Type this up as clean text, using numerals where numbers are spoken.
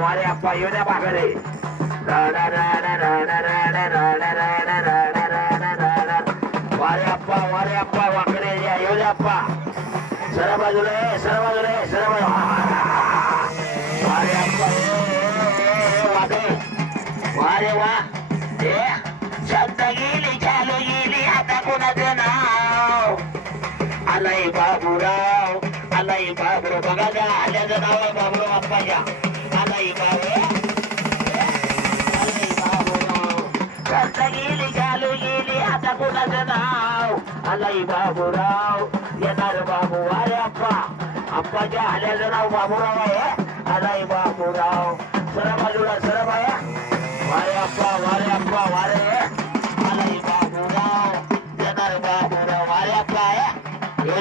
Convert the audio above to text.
वारे अप्पा येऊ द्या माघारे वारे अप्पा वाकडे येऊ द्या अप्पा सरळ बाजूला सरळ बाजूला सरळ वारे अप्पा वारे वा शब्द गेली चालू गेली आता कोणाचं नाव आलाय बाबूराव आलाय बाबूराव बघा द्या आल्याचं नाव आहे बाबूराव अप्पाच्या आलाय बाबूराव शब्द गेली चालू गेली आता कोणाचं नाव आलाय बाबूराव येणार बाबू वारे अप्पा अप्पाच्या आल्याचं नाव बाबूराव आहे आलाय बाबूराव सरळ बाजूला सरळ बाया वारे अप्पा वारे